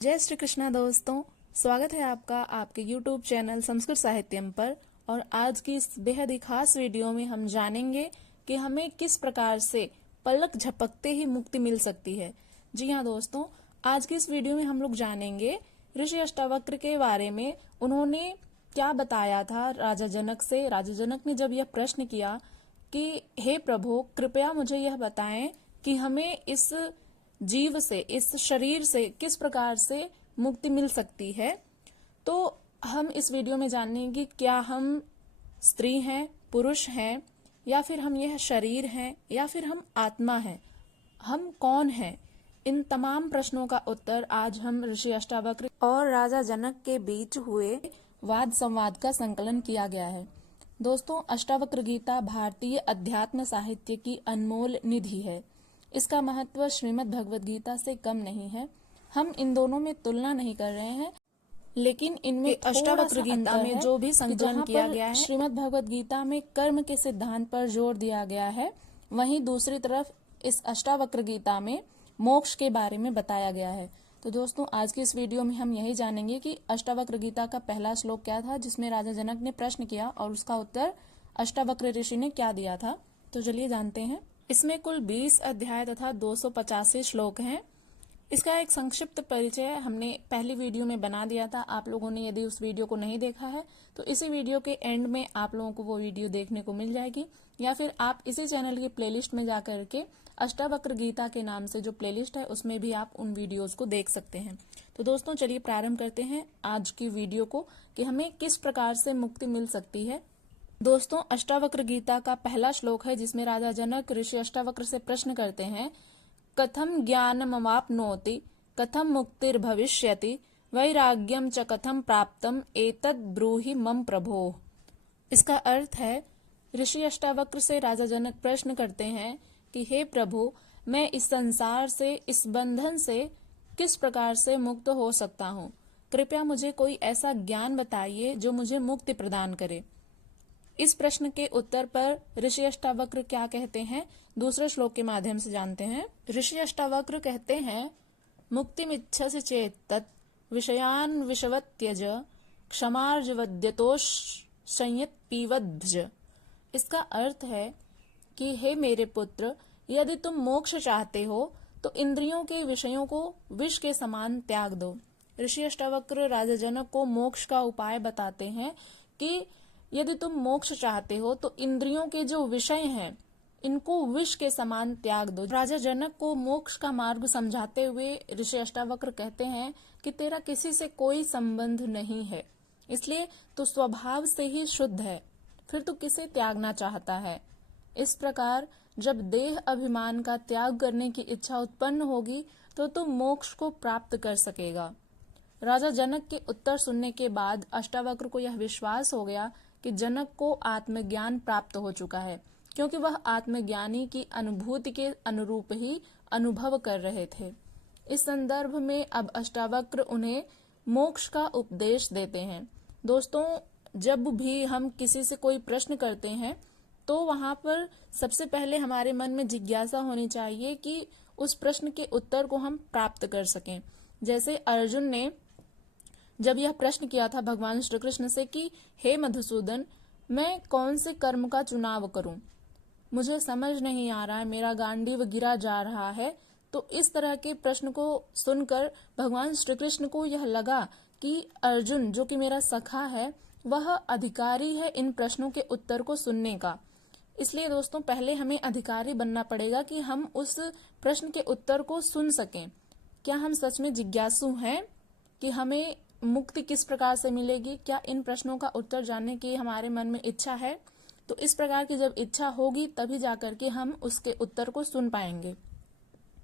जय श्री कृष्णा दोस्तों, स्वागत है आपका आपके YouTube चैनल संस्कृत साहित्यम पर। और आज की इस बेहद ही खास वीडियो में हम जानेंगे कि हमें किस प्रकार से पलक झपकते ही मुक्ति मिल सकती है। जी हाँ दोस्तों, आज की इस वीडियो में हम लोग जानेंगे ऋषि अष्टावक्र के बारे में। उन्होंने क्या बताया था राजा जनक से। राजा जनक ने जब यह प्रश्न किया कि हे प्रभु, कृपया मुझे यह बताएं कि हमें इस जीव से, इस शरीर से किस प्रकार से मुक्ति मिल सकती है, तो हम इस वीडियो में जानेंगे क्या हम स्त्री हैं, पुरुष हैं, या फिर हम यह शरीर हैं, या फिर हम आत्मा हैं, हम कौन हैं। इन तमाम प्रश्नों का उत्तर आज हम ऋषि अष्टावक्र और राजा जनक के बीच हुए वाद संवाद का संकलन किया गया है। दोस्तों, अष्टावक्र गीता भारतीय अध्यात्म साहित्य की अनमोल निधि है। इसका महत्व श्रीमद् भगवद गीता से कम नहीं है। हम इन दोनों में तुलना नहीं कर रहे हैं, लेकिन इनमें अष्टावक्र गीता में जो भी संकलन किया गया है, श्रीमद् भगवद गीता में कर्म के सिद्धांत पर जोर दिया गया है, वहीं दूसरी तरफ इस अष्टावक्र गीता में मोक्ष के बारे में बताया गया है। तो दोस्तों, आज की इस वीडियो में हम यही जानेंगे कि अष्टावक्र गीता का पहला श्लोक क्या था, जिसमें राजा जनक ने प्रश्न किया और उसका उत्तर अष्टावक्र ऋषि ने क्या दिया था। तो चलिए जानते हैं। इसमें कुल 20 अध्याय तथा 285 श्लोक हैं। इसका एक संक्षिप्त परिचय हमने पहली वीडियो में बना दिया था। आप लोगों ने यदि उस वीडियो को नहीं देखा है तो इसी वीडियो के एंड में आप लोगों को वो वीडियो देखने को मिल जाएगी, या फिर आप इसी चैनल की प्लेलिस्ट में जाकर के अष्टावक्र गीता के नाम से जो प्लेलिस्ट है उसमें भी आप उन वीडियोज को देख सकते हैं। तो दोस्तों, चलिए प्रारंभ करते हैं आज की वीडियो को कि हमें किस प्रकार से मुक्ति मिल सकती है। दोस्तों, अष्टावक्र गीता का पहला श्लोक है जिसमें राजा जनक ऋषि अष्टावक्र से प्रश्न करते हैं, कथम ज्ञानमवाप्नोति, कथम मुक्तिर्भविष्यति, वैराग्यम च कथम प्राप्तम, एतद् ब्रूहि मम प्रभो। इसका अर्थ है, ऋषि अष्टावक्र से राजा जनक प्रश्न करते हैं कि हे प्रभु, मैं इस संसार से, इस बंधन से किस प्रकार से मुक्त हो सकता हूँ। कृपया मुझे कोई ऐसा ज्ञान बताइए जो मुझे मुक्ति प्रदान करे। इस प्रश्न के उत्तर पर ऋषि अष्टावक्र क्या कहते हैं, दूसरे श्लोक के माध्यम से जानते हैं। ऋषि अष्टावक्र कहते हैं, मुक्तिमिच्छसि चेत् तत् विषयान् विषवत् त्यज, क्षमार्जवद्यतोष संयत पीवद्भज। इसका अर्थ है कि हे मेरे पुत्र, यदि तुम मोक्ष चाहते हो तो इंद्रियों के विषयों को विष के समान त्याग दो। ऋषि अष्टावक्र राजा जनक को मोक्ष का उपाय बताते हैं कि यदि तुम मोक्ष चाहते हो तो इंद्रियों के जो विषय हैं इनको विष के समान त्याग दो। राजा जनक को मोक्ष का मार्ग समझाते हुए ऋषि अष्टावक्र कहते हैं कि तेरा किसी से कोई संबंध नहीं है, इसलिए तू स्वभाव से ही शुद्ध है, फिर तू किसे त्यागना चाहता है। इस प्रकार जब देह अभिमान का त्याग करने की इच्छा उत्पन्न होगी तो तू मोक्ष को प्राप्त कर सकेगा। राजा जनक के उत्तर सुनने के बाद अष्टावक्र को यह विश्वास हो गया कि जनक को आत्मज्ञान प्राप्त हो चुका है, क्योंकि वह आत्मज्ञानी की अनुभूति के अनुरूप ही अनुभव कर रहे थे। इस संदर्भ में अब अष्टावक्र उन्हें मोक्ष का उपदेश देते हैं। दोस्तों, जब भी हम किसी से कोई प्रश्न करते हैं तो वहां पर सबसे पहले हमारे मन में जिज्ञासा होनी चाहिए कि उस प्रश्न के उत्तर को हम प्राप्त कर सकें। जैसे अर्जुन ने जब यह प्रश्न किया था भगवान श्री कृष्ण से कि हे मधुसूदन, मैं कौन से कर्म का चुनाव करूं, मुझे समझ नहीं आ रहा है, मेरा गांडीव गिरा जा रहा है। तो इस तरह के प्रश्न को सुनकर भगवान श्री कृष्ण को यह लगा कि अर्जुन, जो कि मेरा सखा है, वह अधिकारी है इन प्रश्नों के उत्तर को सुनने का। इसलिए दोस्तों, पहले हमें अधिकारी बनना पड़ेगा कि हम उस प्रश्न के उत्तर को सुन सकें। क्या हम सच में जिज्ञासु हैं कि हमें मुक्ति किस प्रकार से मिलेगी? क्या इन प्रश्नों का उत्तर जानने की हमारे मन में इच्छा है? तो इस प्रकार की जब इच्छा होगी तभी जाकर के हम उसके उत्तर को सुन पाएंगे।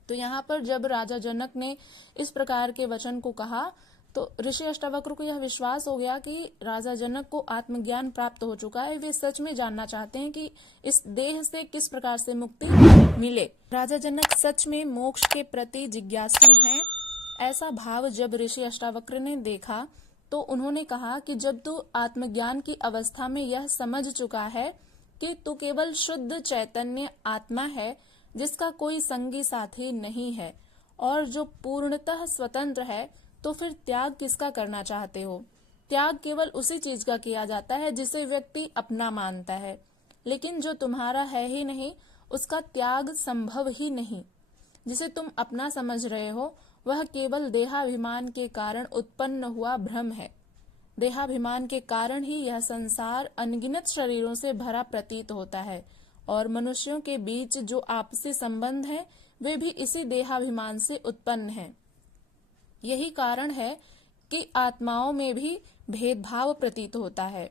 तो यहाँ पर जब राजा जनक ने इस प्रकार के वचन को कहा तो ऋषि अष्टावक्र को यह विश्वास हो गया कि राजा जनक को आत्मज्ञान प्राप्त हो चुका है। वे सच में जानना चाहते हैं कि इस देह से किस प्रकार से मुक्ति मिले। राजा जनक सच में मोक्ष के प्रति जिज्ञासु हैं। ऐसा भाव जब ऋषि अष्टावक्र ने देखा तो उन्होंने कहा कि जब तू आत्मज्ञान की अवस्था में यह समझ चुका है कि तू केवल शुद्ध चैतन्य आत्मा है जिसका कोई संगी साथी नहीं है और जो पूर्णतः स्वतंत्र है, तो फिर त्याग किसका करना चाहते हो? त्याग केवल उसी चीज का किया जाता है जिसे व्यक्ति अपना मानता है, लेकिन जो तुम्हारा है ही नहीं उसका त्याग संभव ही नहीं। जिसे तुम अपना समझ रहे हो वह केवल देहाभिमान के कारण उत्पन्न हुआ भ्रम है। देहाभिमान के कारण ही यह संसार अनगिनत शरीरों से भरा प्रतीत होता है और मनुष्यों के बीच जो आपसी संबंध है वे भी इसी देहाभिमान से उत्पन्न हैं। यही कारण है कि आत्माओं में भी भेदभाव प्रतीत होता है,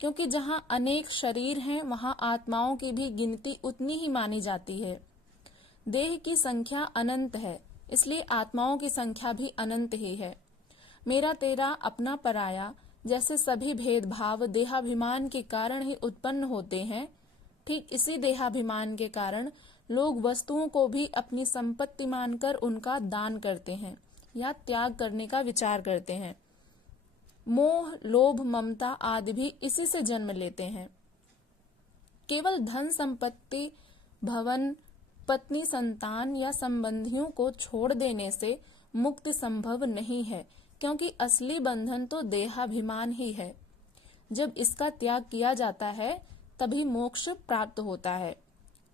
क्योंकि जहाँ अनेक शरीर हैं वहाँ आत्माओं की भी गिनती उतनी ही मानी जाती है। देह की संख्या अनंत है, इसलिए आत्माओं की संख्या भी अनंत ही है। मेरा तेरा अपना पराया जैसे सभी भेदभाव देहाभिमान के कारण ही उत्पन्न होते हैं, ठीक इसी देहाभिमान के कारण लोग वस्तुओं को भी अपनी संपत्ति मानकर उनका दान करते हैं या त्याग करने का विचार करते हैं। मोह, लोभ, ममता आदि भी इसी से जन्म लेते हैं। केवल धन संपत्ति, भवन, पत्नी, संतान या संबंधियों को छोड़ देने से मुक्ति संभव नहीं है, क्योंकि असली बंधन तो देहाभिमान ही है। जब इसका त्याग किया जाता है तभी मोक्ष प्राप्त होता है।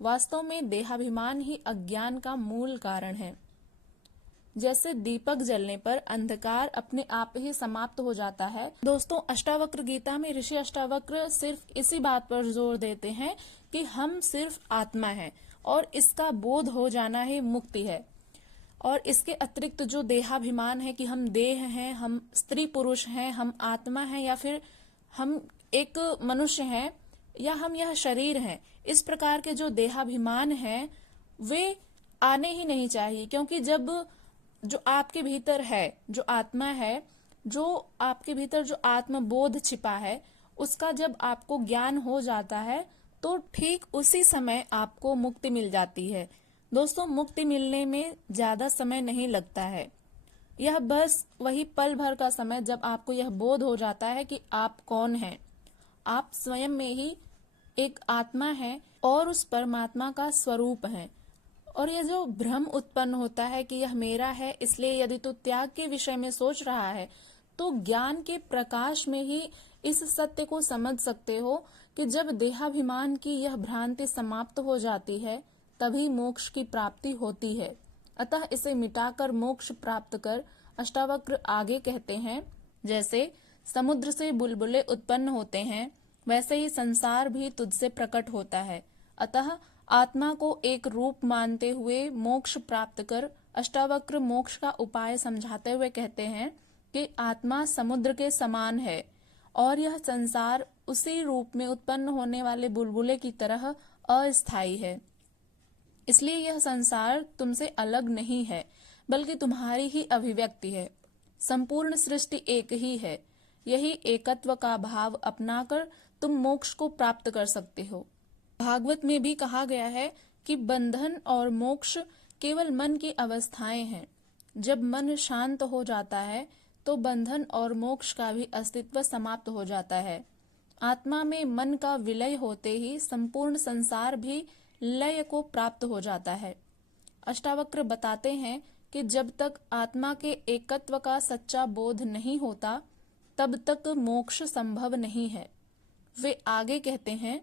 वास्तव में देहाभिमान ही अज्ञान का मूल कारण है। जैसे दीपक जलने पर अंधकार अपने आप ही समाप्त हो जाता है। दोस्तों, अष्टावक्र गीता में ऋषि अष्टावक्र सिर्फ इसी बात पर जोर देते हैं कि हम सिर्फ आत्मा हैं और इसका बोध हो जाना ही मुक्ति है। और इसके अतिरिक्त जो देहाभिमान है कि हम देह हैं, हम स्त्री पुरुष हैं, हम आत्मा हैं या फिर हम एक मनुष्य हैं या हम यह शरीर हैं, इस प्रकार के जो देहाभिमान हैं वे आने ही नहीं चाहिए। क्योंकि जब जो आपके भीतर है, जो आत्मा है, जो आपके भीतर जो आत्मबोध छिपा है, उसका जब आपको ज्ञान हो जाता है तो ठीक उसी समय आपको मुक्ति मिल जाती है। दोस्तों, मुक्ति मिलने में ज्यादा समय नहीं लगता है। यह बस वही पल भर का समय जब आपको यह बोध हो जाता है कि आप कौन हैं। आप स्वयं में ही एक आत्मा है और उस परमात्मा का स्वरूप है। और यह जो भ्रम उत्पन्न होता है कि यह मेरा है, इसलिए यदि तू त्याग के विषय में सोच रहा है तो ज्ञान के प्रकाश में ही इस सत्य को समझ सकते हो कि जब देहाभिमान की यह भ्रांति समाप्त हो जाती है तभी मोक्ष की प्राप्ति होती है। अतः इसे मिटाकर मोक्ष प्राप्त कर अष्टावक्र आगे कहते हैं, जैसे समुद्र से बुलबुले उत्पन्न होते हैं वैसे ही संसार भी तुझसे प्रकट होता है। अतः आत्मा को एक रूप मानते हुए मोक्ष प्राप्त कर अष्टावक्र मोक्ष का उपाय समझाते हुए कहते हैं कि आत्मा समुद्र के समान है और यह संसार उसी रूप में उत्पन्न होने वाले बुलबुले की तरह अस्थायी है। इसलिए यह संसार तुमसे अलग नहीं है, बल्कि तुम्हारी ही अभिव्यक्ति है। संपूर्ण सृष्टि एक ही है। यही एकत्व का भाव अपनाकर तुम मोक्ष को प्राप्त कर सकते हो। भागवत में भी कहा गया है कि बंधन और मोक्ष केवल मन की अवस्थाएं हैं। जब मन शांत हो जाता है तो बंधन और मोक्ष का भी अस्तित्व समाप्त हो जाता है। आत्मा में मन का विलय होते ही संपूर्ण संसार भी लय को प्राप्त हो जाता है। अष्टावक्र बताते हैं कि जब तक आत्मा के एकत्व का सच्चा बोध नहीं होता तब तक मोक्ष संभव नहीं है। वे आगे कहते हैं,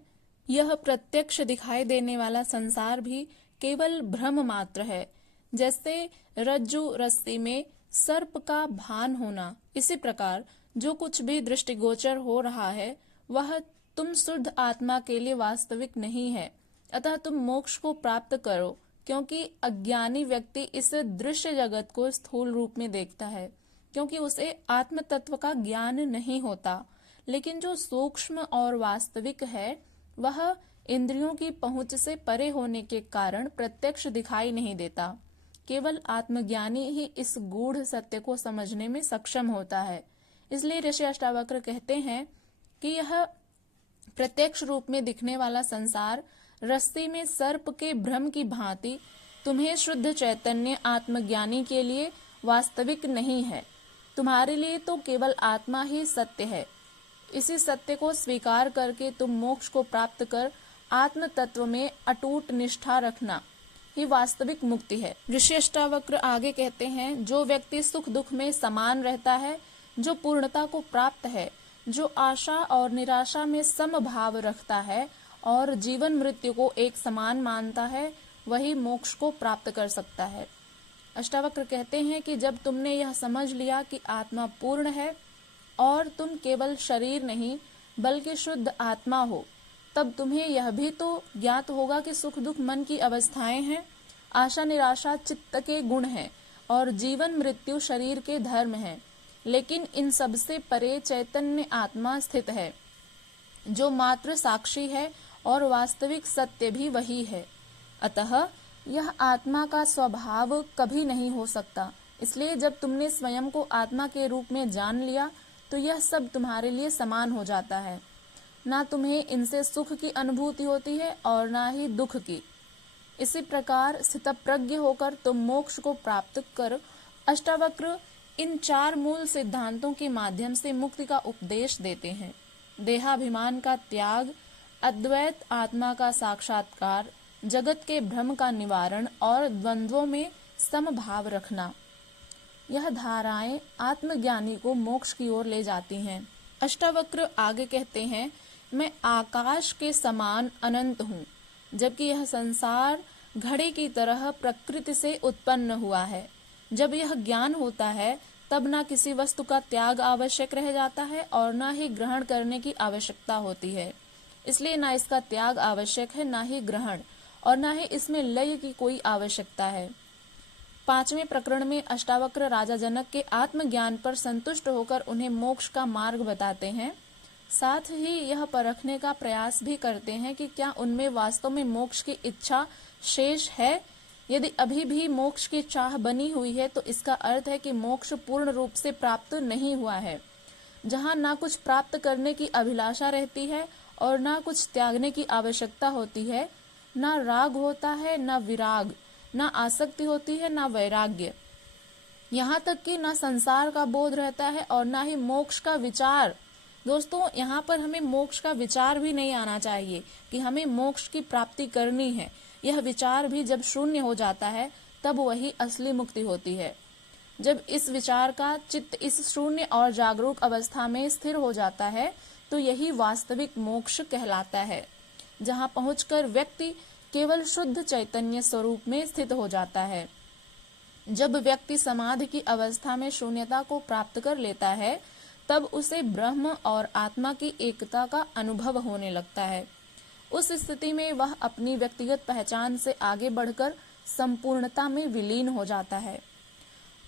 यह प्रत्यक्ष दिखाई देने वाला संसार भी केवल भ्रम मात्र है। जैसे रज्जु रस्सी में सर्प का भान होना, इसी प्रकार जो कुछ भी दृष्टिगोचर हो रहा है वह तुम शुद्ध आत्मा के लिए वास्तविक नहीं है। अतः तुम मोक्ष को प्राप्त करो, क्योंकि अज्ञानी व्यक्ति इस दृश्य जगत को स्थूल रूप में देखता है, क्योंकि उसे आत्म तत्व का ज्ञान नहीं होता। लेकिन जो सूक्ष्म और वास्तविक है वह इंद्रियों की पहुंच से परे होने के कारण प्रत्यक्ष दिखाई नहीं देता। केवल आत्मज्ञानी ही इस गूढ़ सत्य को समझने में सक्षम होता है। इसलिए ऋषि अष्टावक्र कहते हैं कि यह प्रत्यक्ष रूप में दिखने वाला संसार रस्सी में सर्प के भ्रम की भांति तुम्हें शुद्ध चैतन्य आत्मज्ञानी के लिए वास्तविक नहीं है। तुम्हारे लिए तो केवल आत्मा ही सत्य है। इसी सत्य को स्वीकार करके तुम मोक्ष को प्राप्त कर आत्म तत्व में अटूट निष्ठा रखना। ही वास्तविक मुक्ति है। ऋषि अष्टावक्र आगे कहते हैं, जो व्यक्ति सुख दुख में समान रहता है, जो पूर्णता को प्राप्त है, जो आशा और निराशा में समभाव रखता है और जीवन मृत्यु को एक समान मानता है, वही मोक्ष को प्राप्त कर सकता है। अष्टावक्र कहते हैं कि जब तुमने यह समझ लिया कि आत्मा पूर्ण है और तुम केवल शरीर नहीं बल्कि शुद्ध आत्मा हो, तब तुम्हें यह भी तो ज्ञात होगा कि सुख दुख मन की अवस्थाएं हैं, आशा निराशा चित्त के गुण हैं और जीवन मृत्यु शरीर के धर्म हैं। लेकिन इन सबसे परे चैतन्य आत्मा स्थित है, जो मात्र साक्षी है और वास्तविक सत्य भी वही है। अतः यह आत्मा का स्वभाव कभी नहीं हो सकता। इसलिए जब तुमने स्वयं को आत्मा के रूप में जान लिया तो यह सब तुम्हारे लिए समान हो जाता है। ना तुम्हें इनसे सुख की अनुभूति होती है और ना ही दुख की। इसी प्रकार स्थितप्रज्ञ होकर तुम मोक्ष को प्राप्त कर अष्टावक्र इन 4 मूल सिद्धांतों के माध्यम से मुक्ति का उपदेश देते हैं। देहाभिमान का त्याग, अद्वैत आत्मा का साक्षात्कार, जगत के भ्रम का निवारण और द्वंद्वों में समभाव रखना। यह धाराएं आत्मज्ञानी को मोक्ष की ओर ले जाती हैं। अष्टावक्र आगे कहते हैं, मैं आकाश के समान अनंत हूँ, जबकि यह संसार घड़े की तरह प्रकृति से उत्पन्न हुआ है। जब यह ज्ञान होता है तब ना किसी वस्तु का त्याग आवश्यक रह जाता है और ना ही ग्रहण करने की आवश्यकता होती है। इसलिए ना इसका त्याग आवश्यक है, ना ही ग्रहण, और ना ही इसमें लय की कोई आवश्यकता है। 5वें प्रकरण में अष्टावक्र राजा जनक के आत्मज्ञान पर संतुष्ट होकर उन्हें मोक्ष का मार्ग बताते हैं। साथ ही यह परखने का प्रयास भी करते हैं कि क्या उनमें वास्तव में मोक्ष की इच्छा शेष है। यदि अभी भी मोक्ष की चाह बनी हुई है तो इसका अर्थ है कि मोक्ष पूर्ण रूप से प्राप्त नहीं हुआ है। जहाँ ना कुछ प्राप्त करने की अभिलाषा रहती है और ना कुछ त्यागने की आवश्यकता होती है, ना राग होता है, ना विराग, ना आसक्ति होती है, ना वैराग्य, यहाँ तक कि ना संसार का बोध रहता है और ना ही मोक्ष का विचार। दोस्तों, यहाँ पर हमें मोक्ष का विचार भी नहीं आना चाहिए कि हमें मोक्ष की प्राप्ति करनी है। यह विचार भी जब शून्य हो जाता है तब वही असली मुक्ति होती है। जब इस विचार का चित्त इस शून्य और जागरूक अवस्था में स्थिर हो जाता है तो यही वास्तविक मोक्ष कहलाता है, जहाँ पहुंचकर व्यक्ति केवल शुद्ध चैतन्य स्वरूप में स्थित हो जाता है। जब व्यक्ति समाधि की अवस्था में शून्यता को प्राप्त कर लेता है तब उसे ब्रह्म और आत्मा की एकता का अनुभव होने लगता है। उस स्थिति में वह अपनी व्यक्तिगत पहचान से आगे बढ़कर संपूर्णता में विलीन हो जाता है।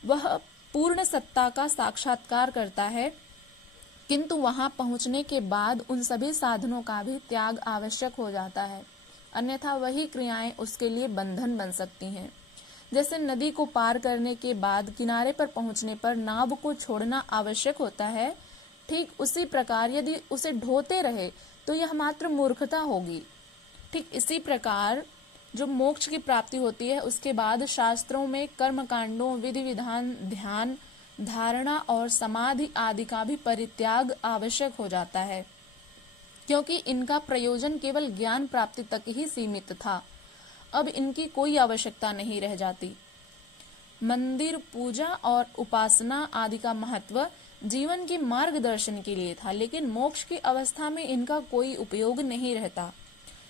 वह पूर्ण सत्ता का साक्षात्कार करता है, किंतु वहां पहुंचने के बाद उन सभी साधनों का भी त्याग आवश्यक हो जाता है, अन्यथा वही क्रियाएं उसके लिए बंधन बन सकती हैं। जैसे नदी को पार करने के बाद किनारे पर पहुंचने पर नाव को छोड़ना आवश्यक होता है, ठीक उसी प्रकार यदि उसे ढोते रहे तो यह मात्र मूर्खता होगी। ठीक इसी प्रकार जो मोक्ष की प्राप्ति होती है उसके बाद शास्त्रों में कर्म कांडों, विधि विधान, ध्यान, धारणा और समाधि आदि का भी परित्याग आवश्यक हो जाता है, क्योंकि इनका प्रयोजन केवल ज्ञान प्राप्ति तक ही सीमित था। अब इनकी कोई आवश्यकता नहीं रह जाती। मंदिर, पूजा और उपासना आदि का महत्व जीवन के मार्गदर्शन के लिए था, लेकिन मोक्ष की अवस्था में इनका कोई उपयोग नहीं रहता।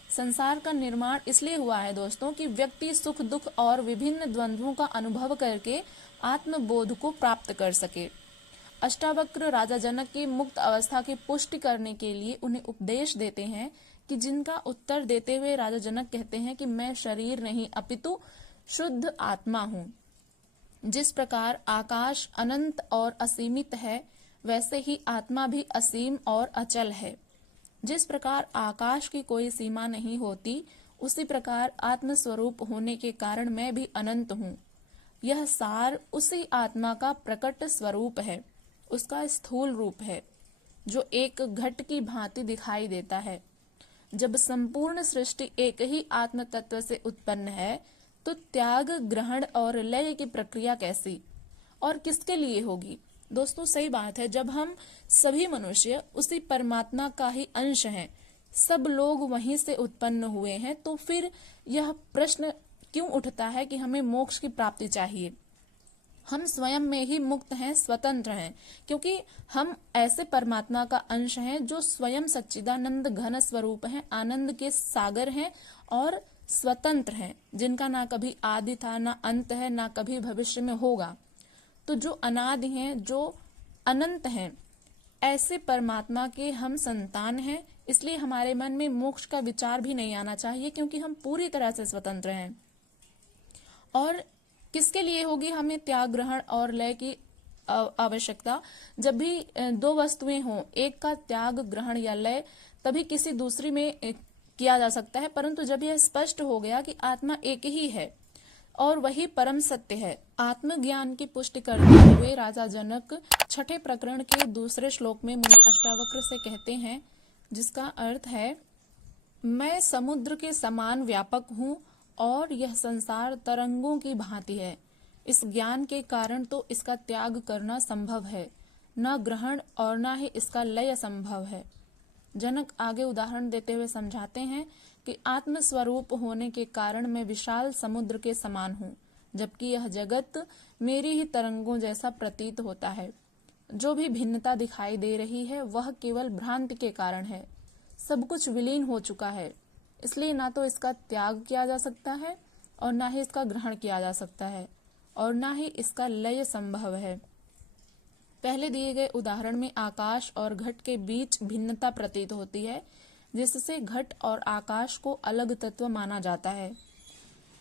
संसार का निर्माण इसलिए हुआ है दोस्तों कि व्यक्ति सुख दुख और विभिन्न द्वंद्वों का अनुभव करके आत्मबोध को प्राप्त कर सके। अष्टावक्र राजा जनक की मुक्त अवस्था की पुष्टि करने के लिए उन्हें उपदेश देते हैं कि जिनका उत्तर देते हुए राजा जनक कहते हैं कि मैं शरीर नहीं अपितु शुद्ध आत्मा हूँ। जिस प्रकार आकाश अनंत और असीमित है, वैसे ही आत्मा भी असीम और अचल है। जिस प्रकार आकाश की कोई सीमा नहीं होती, उसी प्रकार आत्म स्वरूप होने के कारण मैं भी अनंत हूँ। यह सार उसी आत्मा का प्रकट स्वरूप है, उसका स्थूल रूप है, जो एक घट की भांति दिखाई देता है। जब संपूर्ण सृष्टि एक ही आत्म तत्व से उत्पन्न है तो त्याग, ग्रहण और लय की प्रक्रिया कैसी और किसके लिए होगी? दोस्तों, सही बात है, जब हम सभी मनुष्य उसी परमात्मा का ही अंश हैं, सब लोग वहीं से उत्पन्न हुए हैं, तो फिर यह प्रश्न क्यों उठता है कि हमें मोक्ष की प्राप्ति चाहिए। हम स्वयं में ही मुक्त हैं, स्वतंत्र हैं, क्योंकि हम ऐसे परमात्मा का अंश हैं जो स्वयं सच्चिदानंद घन स्वरूप हैं, आनंद के सागर हैं और स्वतंत्र हैं, जिनका ना कभी आदि था, ना अंत है, ना कभी भविष्य में होगा। तो जो अनादि हैं, जो अनंत हैं, ऐसे परमात्मा के हम संतान हैं। इसलिए हमारे मन में मोक्ष का विचार भी नहीं आना चाहिए, क्योंकि हम पूरी तरह से स्वतंत्र हैं। और किसके लिए होगी हमें त्याग, ग्रहण और लय की आवश्यकता? जब भी दो वस्तुएं हों, एक का त्याग, ग्रहण या लय तभी किसी दूसरी में किया जा सकता है। परंतु जब यह स्पष्ट हो गया कि आत्मा एक ही है और वही परम सत्य है, आत्मज्ञान की पुष्टि करते हुए राजा जनक छठे प्रकरण के दूसरे श्लोक में मुनि अष्टावक्र से कहते हैं, जिसका अर्थ है, मैं समुद्र के समान व्यापक हूँ और यह संसार तरंगों की भांति है। इस ज्ञान के कारण तो इसका त्याग करना संभव है, न ग्रहण और न ही इसका लय संभव है। जनक आगे उदाहरण देते हुए समझाते हैं कि आत्म स्वरूप होने के कारण मैं विशाल समुद्र के समान हूँ, जबकि यह जगत मेरी ही तरंगों जैसा प्रतीत होता है। जो भी भिन्नता दिखाई दे रही है वह केवल भ्रांति के कारण है। सब कुछ विलीन हो चुका है, इसलिए ना तो इसका त्याग किया जा सकता है और ना ही इसका ग्रहण किया जा सकता है और ना ही इसका लय संभव है। पहले दिए गए उदाहरण में आकाश और घट के बीच भिन्नता प्रतीत होती है, जिससे घट और आकाश को अलग तत्व माना जाता है।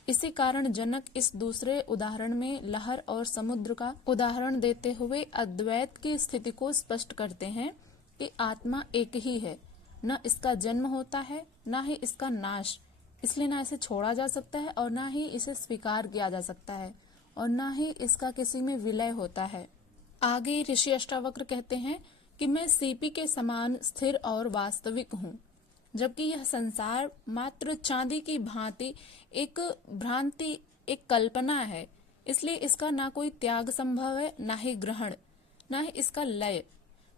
इसी कारण जनक इस दूसरे उदाहरण में लहर और समुद्र का उदाहरण देते हुए अद्वैत की स्थिति को स्पष्ट करते हैं कि आत्मा एक ही है, न इसका जन्म होता है न ही इसका नाश, इसलिए ना इसे छोड़ा जा सकता है और ना ही इसे स्वीकार किया जा सकता है और ना ही इसका किसी में विलय होता है। आगे ऋषि अष्टावक्र कहते हैं कि मैं सीपी के समान स्थिर और वास्तविक हूँ, जबकि यह संसार मात्र चांदी की भांति एक भ्रांति, एक कल्पना है। इसलिए इसका ना कोई त्याग संभव है, ना ही ग्रहण, ना ही इसका लय।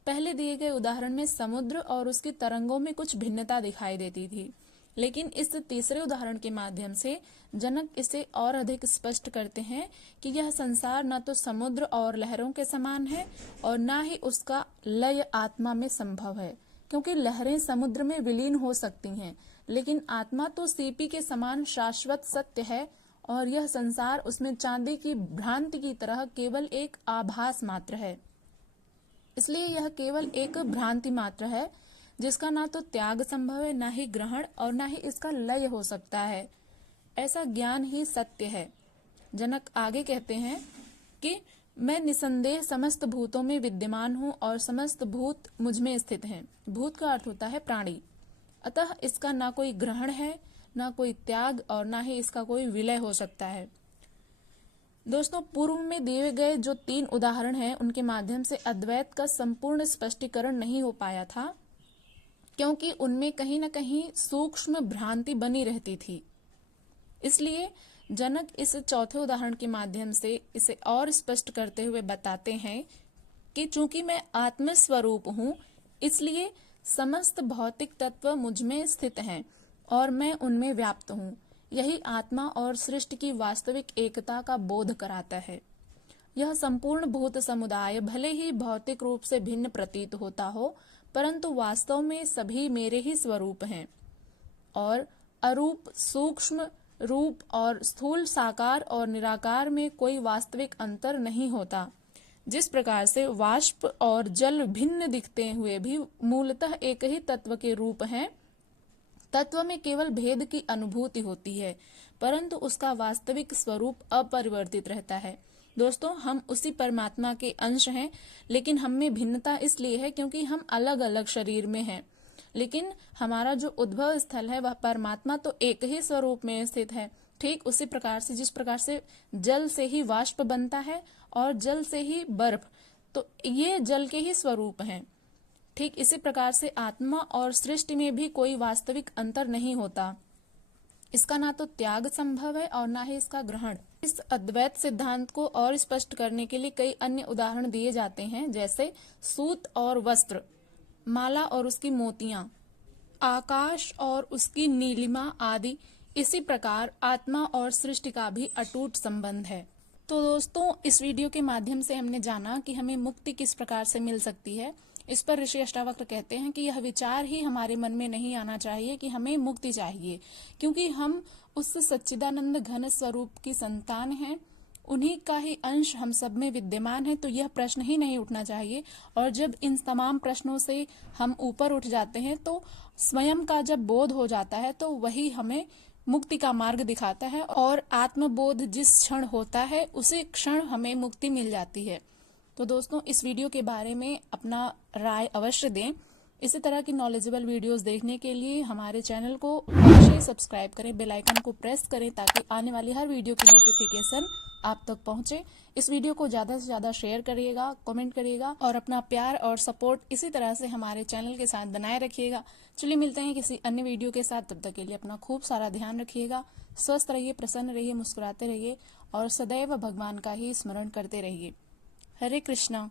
पहले दिए गए उदाहरण में समुद्र और उसकी तरंगों में कुछ भिन्नता दिखाई देती थी, लेकिन इस तीसरे उदाहरण के माध्यम से जनक इसे और अधिक स्पष्ट करते हैं कि यह संसार न तो समुद्र और लहरों के समान है और ना ही उसका लय आत्मा में संभव है, क्योंकि लहरें समुद्र में विलीन हो सकती हैं, लेकिन आत्मा तो सीपी के समान शाश्वत सत्य है और यह संसार उसमें चांदी की भ्रांति की तरह केवल एक आभास मात्र है। इसलिए यह केवल एक भ्रांति मात्र है, जिसका ना तो त्याग संभव है, ना ही ग्रहण और ना ही इसका लय हो सकता है। ऐसा ज्ञान ही सत्य है। जनक आगे कहते हैं कि मैं निसंदेह समस्त भूतों में विद्यमान हूँ और समस्त भूत मुझ में स्थित हैं। भूत का अर्थ होता है प्राणी। अतः इसका ना कोई ग्रहण है, ना कोई त्याग और ना ही इसका कोई विलय हो सकता है। दोस्तों, पूर्व में दिए गए जो 3 उदाहरण हैं, उनके माध्यम से अद्वैत का संपूर्ण स्पष्टीकरण नहीं हो पाया था, क्योंकि उनमें कहीं न कहीं सूक्ष्म भ्रांति बनी रहती थी। इसलिए जनक इस चौथे उदाहरण के माध्यम से इसे और स्पष्ट करते हुए बताते हैं कि चूंकि मैं आत्म स्वरूप हूँ, इसलिए समस्त भौतिक तत्व मुझ में स्थित हैं और मैं उनमें व्याप्त हूँ। यही आत्मा और सृष्टि की वास्तविक एकता का बोध कराता है। यह संपूर्ण भूत समुदाय भले ही भौतिक रूप से भिन्न प्रतीत होता हो, परंतु वास्तव में सभी मेरे ही स्वरूप हैं और अरूप, सूक्ष्म, रूप और स्थूल, साकार और निराकार में कोई वास्तविक अंतर नहीं होता। जिस प्रकार से वाष्प और जल भिन्न दिखते हुए भी मूलतः एक ही तत्व के रूप हैं, तत्व में केवल भेद की अनुभूति होती है, परंतु उसका वास्तविक स्वरूप अपरिवर्तित रहता है। दोस्तों, हम उसी परमात्मा के अंश हैं, लेकिन हम में भिन्नता इसलिए है क्योंकि हम अलग अलग शरीर में हैं, लेकिन हमारा जो उद्भव स्थल है वह परमात्मा तो एक ही स्वरूप में स्थित है। ठीक उसी प्रकार से जिस प्रकार से जल से ही वाष्प बनता है और जल से ही बर्फ, तो ये जल के ही स्वरूप हैं। ठीक इसी प्रकार से आत्मा और सृष्टि में भी कोई वास्तविक अंतर नहीं होता। इसका ना तो त्याग संभव है और ना ही इसका ग्रहण। इस अद्वैत सिद्धांत को और स्पष्ट करने के लिए कई अन्य उदाहरण दिए जाते हैं, जैसे सूत और वस्त्र, माला और उसकी मोतियां, आकाश और उसकी नीलिमा आदि। इसी प्रकार आत्मा और सृष्टि का भी अटूट संबंध है। तो दोस्तों, इस वीडियो के माध्यम से हमने जाना कि हमें मुक्ति किस प्रकार से मिल सकती है। इस पर ऋषि अष्टावक्र कहते हैं कि यह विचार ही हमारे मन में नहीं आना चाहिए कि हमें मुक्ति चाहिए, क्योंकि हम उस सच्चिदानंद घन स्वरूप की संतान हैं, उन्हीं का ही अंश हम सब में विद्यमान है। तो यह प्रश्न ही नहीं उठना चाहिए। और जब इन तमाम प्रश्नों से हम ऊपर उठ जाते हैं तो स्वयं का जब बोध हो जाता है तो वही हमें मुक्ति का मार्ग दिखाता है, और आत्मबोध जिस क्षण होता है उसी क्षण हमें मुक्ति मिल जाती है। तो दोस्तों, इस वीडियो के बारे में अपना राय अवश्य दें। इसी तरह की नॉलेजेबल वीडियोस देखने के लिए हमारे चैनल को अवश्य सब्सक्राइब करें, बेल आइकन को प्रेस करें ताकि आने वाली हर वीडियो की नोटिफिकेशन आप तक पहुंचे। इस वीडियो को ज्यादा से ज्यादा शेयर करिएगा, कमेंट करिएगा और अपना प्यार और सपोर्ट इसी तरह से हमारे चैनल के साथ बनाए रखिएगा। चलिए मिलते हैं किसी अन्य वीडियो के साथ। तब तक के लिए अपना खूब सारा ध्यान रखिएगा। स्वस्थ रहिए, प्रसन्न रहिए, मुस्कुराते रहिए और सदैव भगवान का ही स्मरण करते रहिए। हरे कृष्णा।